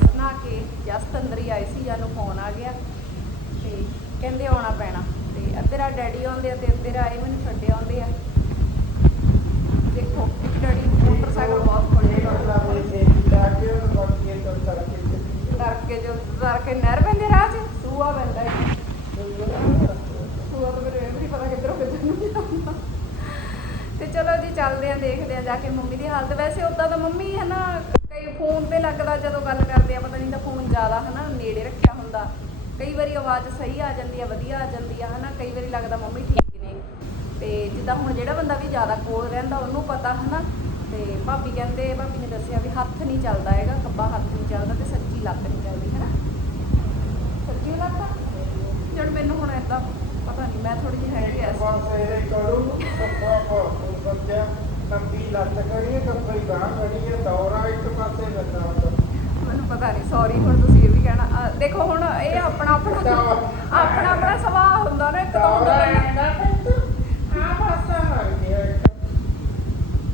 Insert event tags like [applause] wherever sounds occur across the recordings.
ਬਸ ਨਹਾ ਕੇ ਜਸਟ ਅੰਦਰ ਹੀ ਆਏ ਸੀ ਜਾਨੂੰ ਫੋਨ ਆ ਗਿਆ ਤੇ ਕਹਿੰਦੇ ਆਉਣਾ ਪੈਣਾ ਤੇ ਅੱਧੇਰਾ ਡੈਡੀ ਆਉਂਦੇ ਆ ਤੇ ਅੱਧੇਰਾ ਇਹ ਮੈਨੂੰ ਛੱਡੇ ਆਉਂਦੇ ਆ। ਦੇਖੋ, ਡੈਡੀ ਮੋਟਰਸਾਈਕਲ ਬਹੁਤ ਖੋਲੇ ਡਰ ਜੋ ਡਰ ਨਹਿਰ ਪੈਂਦੇ ਰਾਹ 'ਚ, ਸੂਆ ਪੈਂਦਾ ਹੈ ਸੂਆ ਤਾਂ ਮੈਨੂੰ ਇਹ ਵੀ ਪਤਾ ਕਿੱਧਰੋਂ ਕਿੱਧਰ ਨੂੰ ਤੇ ਚਲੋ ਜੀ, ਚੱਲਦੇ ਆ, ਦੇਖਦੇ ਆ, ਜਾ ਕੇ ਮੰਮੀ ਦੀ ਹਾਲਤ। ਵੈਸੇ ਉਦਾਂ ਤਾਂ ਮੰਮੀ ਹੈ ਨਾ ਫੋਨ ਤੇ ਲੱਗਦਾ ਜਦੋਂ ਗੱਲ ਕਰਦੇ ਆ, ਪਤਾ ਨਹੀਂ ਤਾਂ ਫੋਨ ਜ਼ਿਆਦਾ ਹੈ ਨੇੜੇ ਰੱਖਿਆ ਹੁੰਦਾ। ਕਈ ਵਾਰੀ ਆਵਾਜ਼ ਸਹੀ ਆ ਜਾਂਦੀ ਆ, ਵਧੀਆ ਆ ਜਾਂਦੀ ਆ ਹਨਾ, ਕਈ ਵਾਰੀ ਲੱਗਦਾ ਮੰਮੀ ਠੀਕ ਨੇ। ਤੇ ਜਿੱਦਾਂ ਹੁਣ ਜਿਹੜਾ ਬੰਦਾ ਵੀ ਜ਼ਿਆਦਾ ਕੋਲ ਰਹਿੰਦਾ, ਉਹਨੂੰ ਪਤਾ ਹਨਾ। ਤੇ ਭਾਬੀ ਕਹਿੰਦੇ, ਭਾਬੀ ਨੇ ਦੱਸਿਆ ਵੀ ਹੱਥ ਨਹੀਂ ਚੱਲਦਾ ਹੈਗਾ, ਖੱਬਾ ਹੱਥ ਨਹੀਂ ਚੱਲਦਾ ਤੇ ਸੱਜੀ ਲੱਤ ਨਹੀਂ ਚੱਲਦੀ, ਹਨਾ। ਸੱਜੀ ਲੱਤ? ਜਦ ਮੈਨੂੰ ਹੁਣ ਏਦਾਂ ਪਤਾ ਨਹੀਂ ਮੈਂ ਥੋੜੀ ਜਿਹੀ ਹੈਗੀ ਐ ਮੈਨੂੰ ਪਤਾ ਨਹੀਂ ਸੌਰੀ ਹੁਣ ਤੁਸੀਂ ਇਹ ਵੀ ਕਹਿਣਾ। ਅਹ ਦੇਖੋ ਹੁਣ ਇਹ ਆਪਣਾ ਆਪਣਾ ਆਪਣਾ ਆਪਣਾ ਸੁਭਾਅ ਹੁੰਦਾ ਨਾ ਇੱਕ ਤਾਂ ਹੁੰਦਾ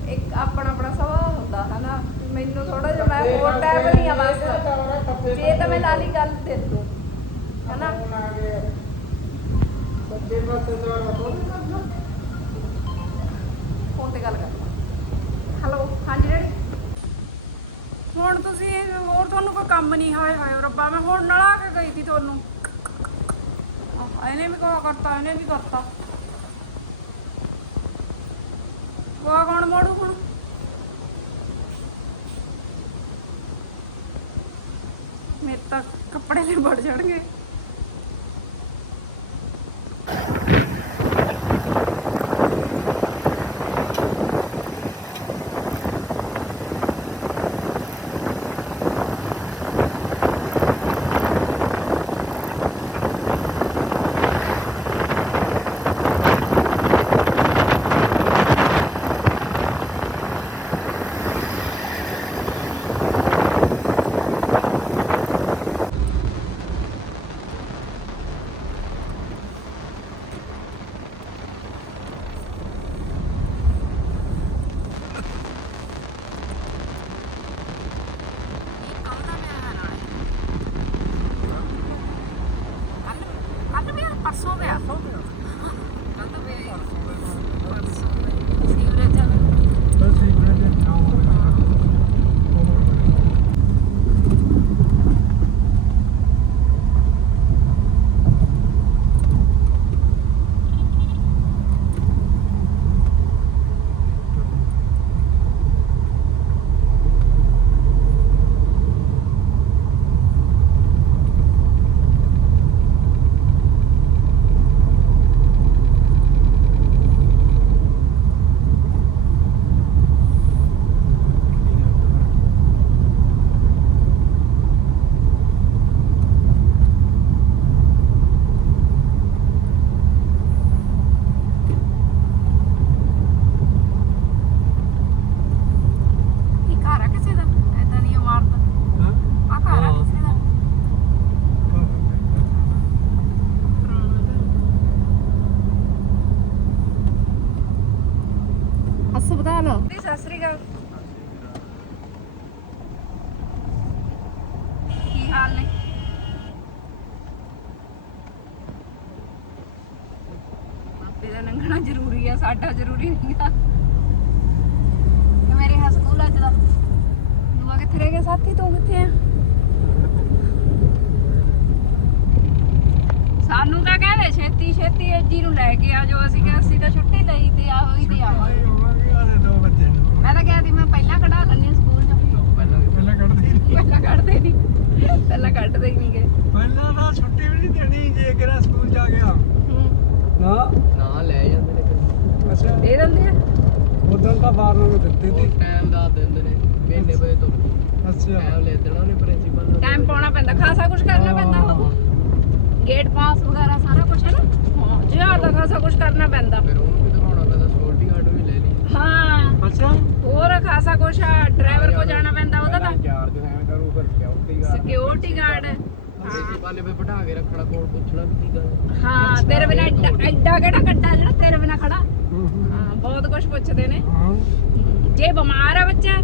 ਇੱਕ। ਆਪਣਾ ਆਪਣਾ ਸੁਭਾਅ ਹੁੰਦਾ ਹਨਾ? ਮੈਨੂੰ ਥੋੜਾ ਜਿਹਾ ਮੈਂ ਹੋਰ ਟਾਈਮ ਨਹੀਂ ਆ ਬਸ। ਜੇ ਤਾਂ ਮੈਂ ਲਾਲੀ ਗੱਲ ਦੇ ਦੂੰ ਹਨਾ? ਸੱਜੇ ਪਾਸੇ ਦਾ ਰੋਡ ਫੋਨ ਤੇ ਗੱਲ ਕਰ। ਹੈਲੋ ਹਾਂਜੀ ਡੈਡੀ ਹੁਣ ਤੁਸੀਂ ਹੋਰ ਤੁਹਾਨੂੰ ਕੋਈ ਕੰਮ ਨਹੀਂ ਹਾਏ ਹਾਏ ਰੱਬਾ ਮੈਂ ਹੁਣ ਨਲਾ ਕੇ ਗਈ ਸੀ ਤੁਹਾਨੂੰ। ਆਹ, ਇਹਨੇ ਵੀ ਕਹਾ ਕਰਤਾ ਇਹਨੇ ਵੀ ਕਰਤਾ। ਵਾ ਕੌਣ ਮੋੜੂ ਹੁਣ? ਮੇਰੇ ਤਾਂ ਕੱਪੜੇ ਲੈ ਵੜ ਜਾਣਗੇ। ਆਪੇ ਦਾ ਲੰਘਣਾ ਜ਼ਰੂਰੀ ਆ ਸਾਡਾ ਜ਼ਰੂਰੀ ਨਹੀਂ ਆ। ਮੇਰੇ ਹਸਕੂਲ ਅੱਜ ਦਾ ਦੂਆ ਕਿੱਥੇ ਰਹਿ ਗਿਆ? ਸਾਥੀ ਤੂੰ ਕਿੱਥੇ ਆ? ਸਾਨੂੰ ਤਾਂ ਕਹਿੰਦੇ ਛੇਤੀ ਛੇਤੀ ਜੀ ਨੂੰ ਲੈ ਕੇ ਆ ਜੋ ਅਸੀਂ ਕਿਹਾ ਅਸੀਂ ਤਾਂ ਛੁੱਟੀ ਲਈ ਤੇ ਆ ਹੋਈ ਤੇ ਆਵਾਂਗੇ। ਮੈਂ ਤਾਂ ਕਿਹਾ ਸੀ ਮੈਂ ਪਹਿਲਾਂ ਕਢਾ ਲੈਣੀ ਸਕੂਲ ਚ। ਪਹਿਲਾਂ ਕੱਢਦੇ ਨਹੀਂ। ਪਹਿਲਾਂ ਕੱਢਦੇ ਹੀ ਨਹੀਂ ਗਏ। ਪਹਿਲਾਂ ਤਾਂ ਛੁੱਟੀ ਵੀ ਨਹੀਂ ਦੇਣੀ ਜੇ ਕਿਹੜਾ ਸਕੂਲ ਜਾ ਗਿਆ। ਹੂੰ ਨਾ। ਨਾ ਲੈ ਜਾਂਦੇ ਨੇ ਅੱਛਾ। ਦੇ ਦਿੰਦੇ ਆ? ਉਦੋਂ ਤਾਂ ਬਾਹਰ ਨੂੰ ਦਿੱਤੇ ਉਹ ਸੀ ਟਾਈਮ ਦੱਸ ਦਿੰਦੇ ਨੇ ਮਹੀਨੇ ਵਜੇ ਤੋਂ। ਅੱਛਾ। ਟਾਈਮ ਲੈ ਦੇਣਾ ਉਹਨੇ ਪ੍ਰਿੰਸੀਪਲ ਨੂੰ। ਟਾਈਮ ਪਾਉਣਾ ਪੈਂਦਾ ਖਾਸਾ ਕੁਝ ਕਰਨਾ ਪੈਂਦਾ ਉਹ। ਗੇਟ ਪਾਸ ਵਗੈਰਾ ਸਾਰਾ ਕੁਝ ਹੈ ਨਾ? ਹਾਂ ਜਿਹਾ ਦਾ ਖਾਸਾ ਕੁਝ ਕਰਨਾ ਪੈਂਦਾ। ਫਿਰ ਉਹਨੂੰ ਵੀ ਦਿਖਾਉਣਾ ਪੈਂਦਾ ਸਕਿਉਰਟੀ ਗਾਰਡ ਵੀ ਲੈ ਲਈ। ਹਾਂ। ਅੱਛਾ। ਹੋਰ ਖਾਸਾ ਕੁਝ ਡਰਾਈਵਰ ਕੋ ਜਾਣਾ ਪੈਂਦਾ ਉਹਦਾ ਤਾਂ ਚਾਰਜ ਹੈ ਕਰੂ ਫਿਰ ਸਕਿਉਰਟੀ ਗਾਰਡ ਸਿਕਿਉਰਿਟੀ ਗਾਰਡ ਨੇ ਵੀ ਬਿਠਾ ਕੇ ਰੱਖਣਾ ਕੋਲ ਪੁੱਛਣਾ ਵੀ ਕੀ ਗੱਲ। ਹਾਂ ਤੇਰੇ ਬਿਨਾ ਐਡਾ ਕਿਹੜਾ ਕੱਡਾ ਜਿਹੜਾ ਤੇਰੇ ਬਿਨਾ ਖੜਾ? ਹੂੰ, ਹੂੰ। ਹਾਂ ਬਹੁਤ ਕੁਝ ਪੁੱਛਦੇ ਨੇ। ਹਾਂ। ਜੇ ਬਿਮਾਰ ਆ ਬੱਚਾ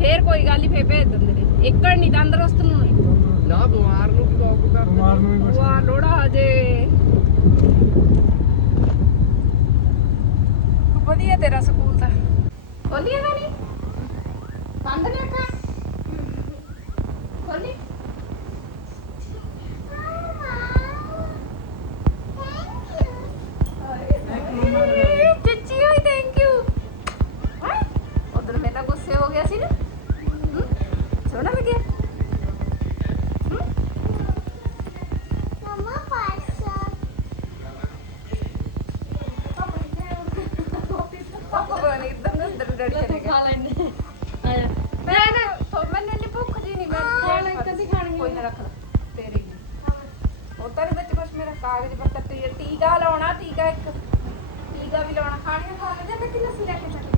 ਫੇਰ ਕੋਈ ਗੱਲ ਨਹੀਂ ਫੇਰ ਭੇਜ ਦਿੰਦੇ ਨੇ। ਇੱਕੜ ਨਹੀਂ ਤੰਦਰੁਸਤ ਨੂੰ ਨਹੀਂ ਨਾ ਬਿਮਾਰ ਨੂੰ ਵੀ ਕਾਲ ਕਰਦੇ ਬਿਮਾਰ ਨੇ ਵੀ ਲੋੜਾ ਹਜੇ। ਵਧੀਆ ਤੇਰਾ ਸਕੂਲ ਤਾਂ। ਖੋਲੀਏ ਨਾ। ਨਹੀਂ ਬੰਦ ਨੇ ਖੋਲੀ। ਡੜੀ ਚਲੇ ਆਇਆ ਮੈਂ ਨਾ ਥੋ- ਮੈਨੂੰ ਇੰਨੀ ਭੁੱਖ ਜੀ ਨਹੀਂ ਮੈਂ ਖਾਣ ਕਦੀ ਖਾਣੀ ਕੋਈ ਨਾ। ਰੱਖ ਲੈ ਤੇਰੇ ਲਈ। ਉਧਰ ਵਿੱਚ ਬਸ ਮੇਰਾ ਕਾਗਜ਼ ਪੱਤਰ ਤੇ ਟੀਕਾ ਲਾਉਣਾ ਟੀਕਾ ਇੱਕ। ਟੀਕਾ ਵੀ ਲਾਉਣਾ ਖਾਣੀਆਂ ਖਾ ਲੈ ਮੈਂ ਕਿ ਲੱਸੀ ਲੈ ਕੇ ਚੱਲੀ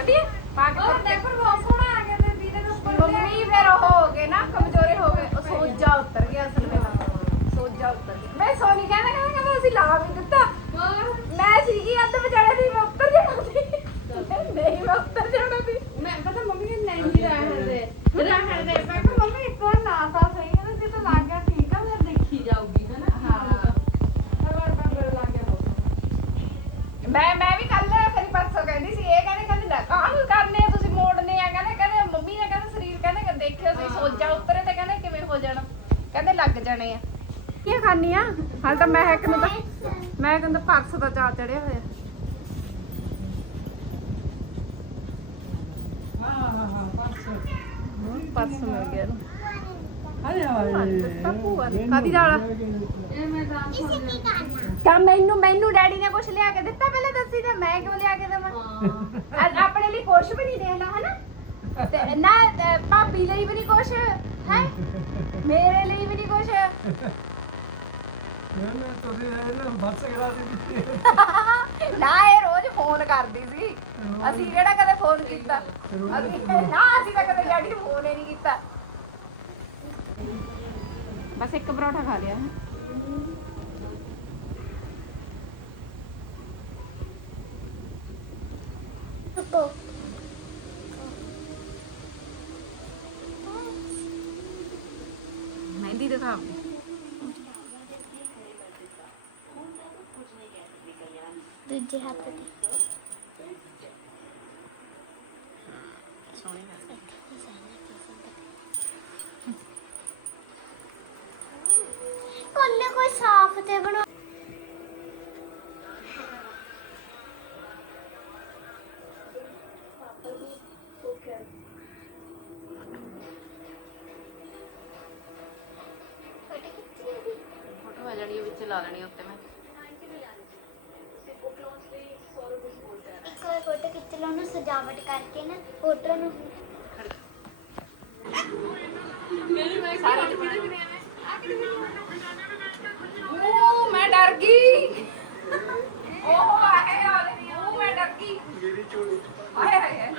ਅੜੀ ਪਾ ਕੇ ਉਹ ਦੇਖੋ ਬਹੁਤ ਸੋਹਣਾ ਆ ਗਿਆ ਤੇ ਵੀਰੇ ਦੇ ਉੱਪਰ ਮੰਮੀ ਫਿਰ ਉਹ ਹੋ ਗਏ ਨਾ ਕਮਜ਼ੋਰੇ ਹੋ ਗਏ। ਉਹ ਸੋਜਾ ਉਤਰ ਗਿਆ ਅਸਲ ਵਿੱਚ। ਸੋਜਾ ਉਤਰ ਗਿਆ। ਮੈਂ ਸੋਨੀ ਕਹਿੰਦਾ ਅਸੀਂ ਲਾ ਵੀ ਦਿੱਤਾ। ਮੈਂ ਸੀਗੀ ਅੱਧ ਵਿਚਾਰੇ ਦੀ ਮੈਂ ਉੱਤਰ ਜਾਣਾ ਸੀ। ਨਹੀਂ ਮੈਂ ਉੱਤਰ ਜਾਣਾ ਸੀ। ਮੈਂ ਪਤਾ ਮੰਮੀ ਨੇ ਨਹੀਂ ਰਹਿਣ ਦੇ। ਰਹਿਣ ਦੇ ਮੈਂ ਕਿਹਾ ਮੰਮੀ ਇੱਕ ਵਾਰ ਨਾ ਤਾਂ ਸਹੀ ਹੈ ਜੇ ਤਾਂ ਲੱਗ ਗਿਆ ਠੀਕ ਆ ਫਿਰ ਦੇਖੀ ਜਾਊਗੀ ਹਨਾ? ਹਾਂ। ਪਰ ਪਰ ਪਰ ਲੱਗ ਗਿਆ ਮੈਂ ਮੈਂ ਵੀ ਕੱਲ ਫਿਰ ਪਰਸੋਂ ਕਹਿੰਦੀ ਸੀ ਇਹ ਕਹਿੰਦੇ ਕਹਿੰਦੇ ਨਾ ਕਾਹਨੂੰ ਕਰਨੇ ਆ ਤੁਸੀਂ ਮੋੜਨੇ ਆ ਕਹਿੰਦੇ ਕਹਿੰਦੇ ਮੰਮੀ ਨੇ ਕਹਿੰਦੇ ਸਰੀਰ ਕਹਿੰਦੇ ਦੇਖਿਓ ਸੀ ਸੋਜਾ ਉਤਰੇ ਤੇ ਕਹਿੰਦੇ ਕਿਵੇਂ ਹੋ ਜਾਣਾ। ਕਹਿੰਦੇ ਲੱਗ ਜਾਣੇ ਆ। ਕੀ ਖਾਣੀ ਆ? ਹਾਲ ਤਾਂ ਮੈਂ ਇੱਕ ਨੂੰ ਤਾਂ ਮੈਂ ਕਹਿੰਦਾ ਪਰਸ ਦਾ ਚਾ ਚੜਿਆ ਹੋਇਆ। ਪਰਸ ਮਿਲ ਗਿਆ ਇਹਨੂੰ। ਹਾਏ ਹਾਏ। ਨੇ। ਕਾਦੀ ਦਾਲ ਇਹ ਮੈਂ ਤਾਂ ਕਾ ਮੈਨੂੰ ਮੈਨੂੰ ਡੈਡੀ ਨੇ ਕੁਝ ਲਿਆ ਕੇ ਦਿੱਤਾ ਪਹਿਲਾਂ ਦੱਸੀ ਤਾਂ ਮੈਂ ਕਿਉਂ ਲਿਆ ਕੇ ਦੇਵਾਂ? ਆਪਣੇ ਲਈ ਕੁਛ ਵੀ ਨਹੀਂ ਦੇਣਾ ਹਨਾ? ਤੇ ਨਾ ਭਾਬੀ ਲਈ ਵੀ ਨਹੀਂ ਕੁਛ ਹੈ? ਮੇਰੇ ਲਈ ਵੀ ਨਹੀਂ ਕੁਛ। ਨਾ ਬੱਸ ਕਰਾ ਦਿੱਤੀ [laughs] ਨਾ ਇਹ ਰੋਜ਼ ਫੋਨ ਕਰਦੀ ਸੀ। ਅਸੀਂ ਕਿਹੜਾ ਕਦੇ ਫੋਨ ਕੀਤਾ? ਅਸੀਂ ਨਾ ਅਸੀਂ ਤਾਂ ਕਦੇ ਡੈਡੀ ਨੂੰ ਫੋਨ ਹੀ ਨਹੀਂ ਕੀਤਾ। ਬਸ ਇੱਕ ਪਰੌਠਾ ਖਾ ਲਿਆ ਮਹਿੰਦੀ ਦਿਖਾ ਦੂਜੇ ਹੱਥ ਤੇ। ਸੋਹਣੀ ਲੱਗਦੀ ਕੋਲੇ ਕੋਈ ਸਾਫ਼ ਤੇ ਬਣਾ ਫੋਟੋ ਆ ਜਾਣੀ ਵਿੱਚ ਲਾ ਲੈਣੀ ਉੱਤੇ ਮੈਂ ਇੱਕ ਵਾਰ ਫੋਟੋ ਉਹਨੂੰ ਸਜਾਵਟ ਕਰਕੇ ਨਾ ਫੋਟੋ ਨੂੰ ਉਹ ਮੈਂ ਡਰ ਗਈ। ਉਹ ਆਏ ਆ, ਉਹ ਮੈਂ ਡਰ ਗਈ। ਮੇਰੀ ਚੋਰੀ ਆਏ।